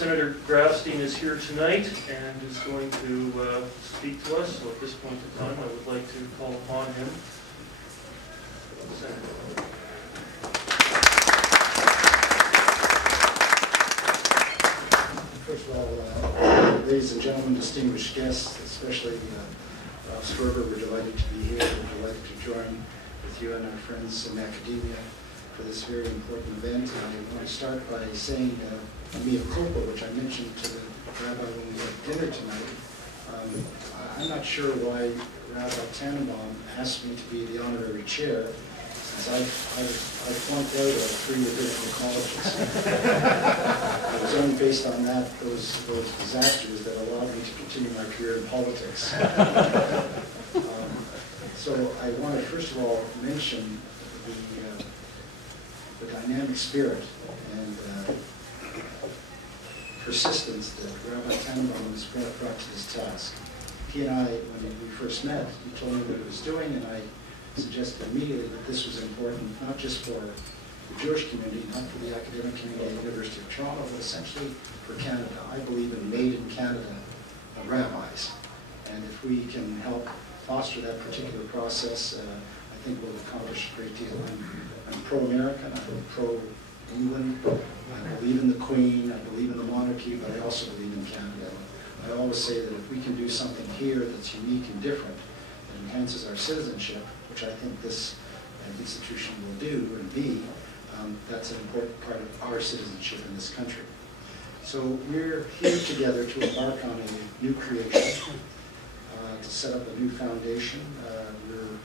Senator Grafstein is here tonight and is going to speak to us. So at this point in time, I would like to call upon him. Senator. First of all, ladies and gentlemen, distinguished guests, especially Ralph Sperber, we're delighted to be here. We're delighted to join with you and our friends in academia for this very important event. And I want to start by saying a mea culpa, which I mentioned to the rabbi when we had dinner tonight. I'm not sure why Rabbi Tannenbaum asked me to be the honorary chair, since I flunked out of 3 rabbinical colleges. It was only based on those disasters that allowed me to continue my career in politics. So I want to first of all mention the dynamic spirit and persistence that Rabbi Tannenbaum has brought to this task. He and I, when we first met, he told me what he was doing, and I suggested immediately that this was important, not just for the Jewish community, not for the academic community at the University of Toronto, but essentially for Canada. I believe in made in Canada rabbis. And if we can help foster that particular process, I think we'll accomplish a great deal. I'm pro-American, I'm pro-England, I believe in the Queen, I believe in the monarchy, but I also believe in Canada. I always say that if we can do something here that's unique and different, that enhances our citizenship, which I think this institution will do and be, that's an important part of our citizenship in this country. So we're here together to embark on a new creation, to set up a new foundation. We're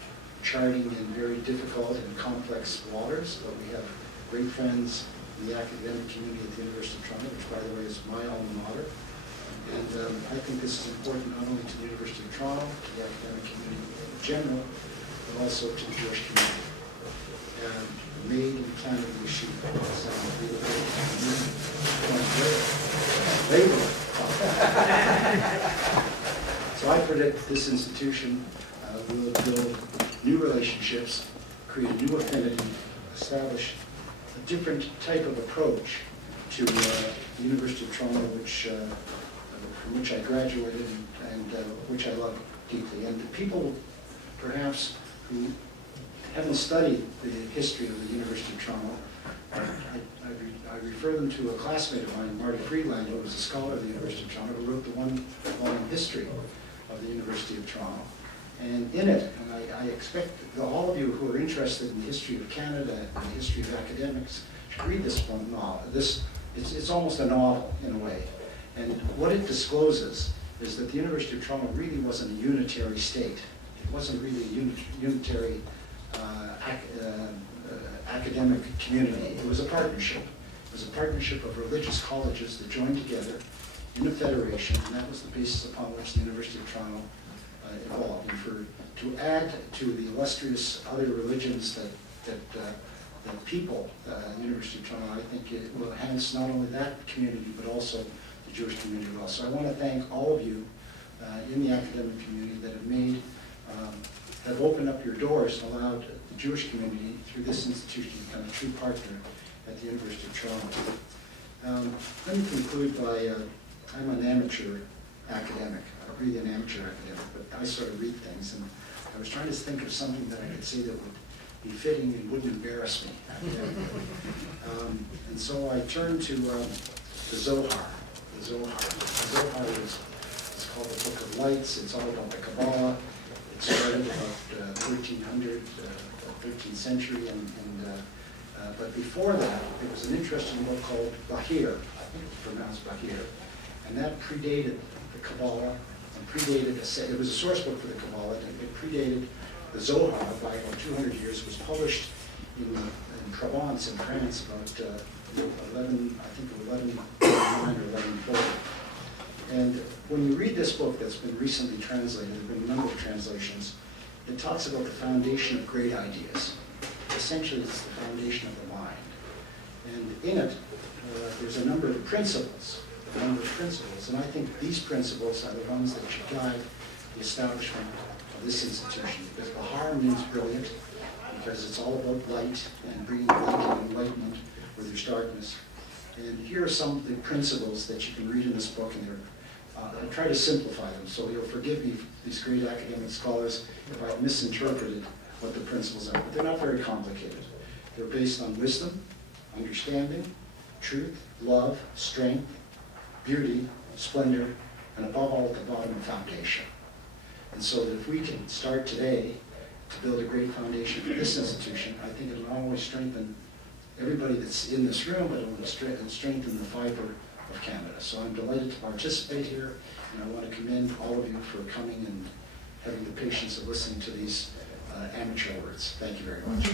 charting in very difficult and complex waters, but we have great friends in the academic community at the University of Toronto, which by the way is my alma mater. And I think this is important not only to the University of Toronto, to the academic community in general, but also to the Jewish community. Made in Canada Yeshiva. Sounds really So I predict this institution will build new relationships, create a new affinity, establish a different type of approach to the University of Toronto, from which I graduated and which I love deeply. And the people, perhaps, who haven't studied the history of the University of Toronto, I refer them to a classmate of mine, Marty Friedland, who was a scholar of the University of Toronto, who wrote the one-volume history of the University of Toronto. And in it, and I expect that all of you who are interested in the history of Canada and the history of academics should read this one novel. It's almost a novel, in a way. And what it discloses is that the University of Toronto really wasn't a unitary state. It wasn't really a unitary academic community. It was a partnership. It was a partnership of religious colleges that joined together in a federation, and that was the basis upon which the University of Toronto evolved. And to add to the illustrious other religions that people at the University of Toronto, I think it will enhance not only that community, but also the Jewish community as well. So I want to thank all of you in the academic community that have opened up your doors and allowed the Jewish community, through this institution, to become a true partner at the University of Toronto. Let me conclude by, I'm an amateur academic, really an amateur academic, but I sort of read things, and I was trying to think of something that I could say that would be fitting and wouldn't embarrass me. And so I turned to the Zohar. The Zohar is called the Book of Lights. It's all about the Kabbalah. It started about 1300, 13th century, but before that, there was an interesting book called Bahir, I think it's pronounced Bahir, and that predated the Kabbalah, and predated, it was a source book for the Kabbalah, and it predated the Zohar by about 200 years. It was published in Provence, in France, about 1139 or 1140. And when you read this book that's been recently translated, there have been a number of translations, it talks about the foundation of great ideas. Essentially, it's the foundation of the mind. And in it, there's a number of principles, and I think these principles are the ones that should guide the establishment of this institution. Because Bahar means brilliant, because it's all about light and bringing light and enlightenment where there's darkness. And here are some of the principles that you can read in this book, and I try to simplify them, so you'll forgive me, these great academic scholars, if I've misinterpreted what the principles are. But they're not very complicated. They're based on wisdom, understanding, truth, love, strength, beauty, splendor, and above all, at the bottom, a foundation. And so that if we can start today to build a great foundation for this institution, I think it'll not only strengthen everybody that's in this room, but it will strengthen the fiber of Canada. So I'm delighted to participate here, and I want to commend all of you for coming and having the patience of listening to these amateur words. Thank you very much.